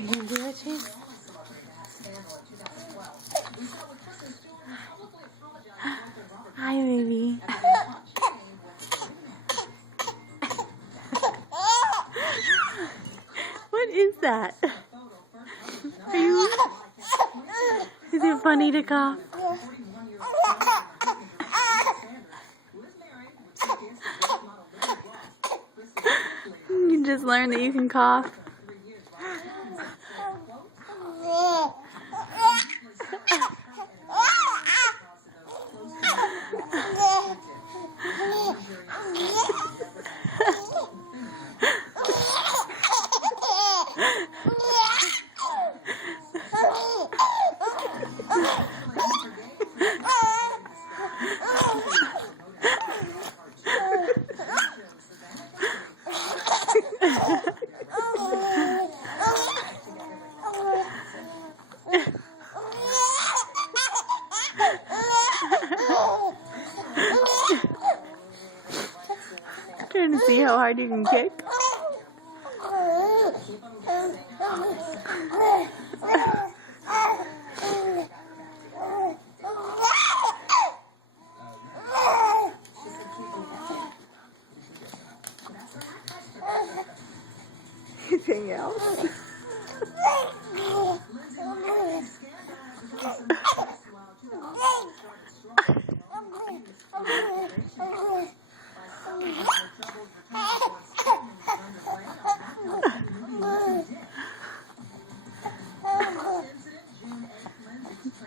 Are you gonna do it, Chase? Hi, baby. What is that? Are you? Is it funny to cough? You just learned that you can cough. Trying to see how hard you can kick. Anything else?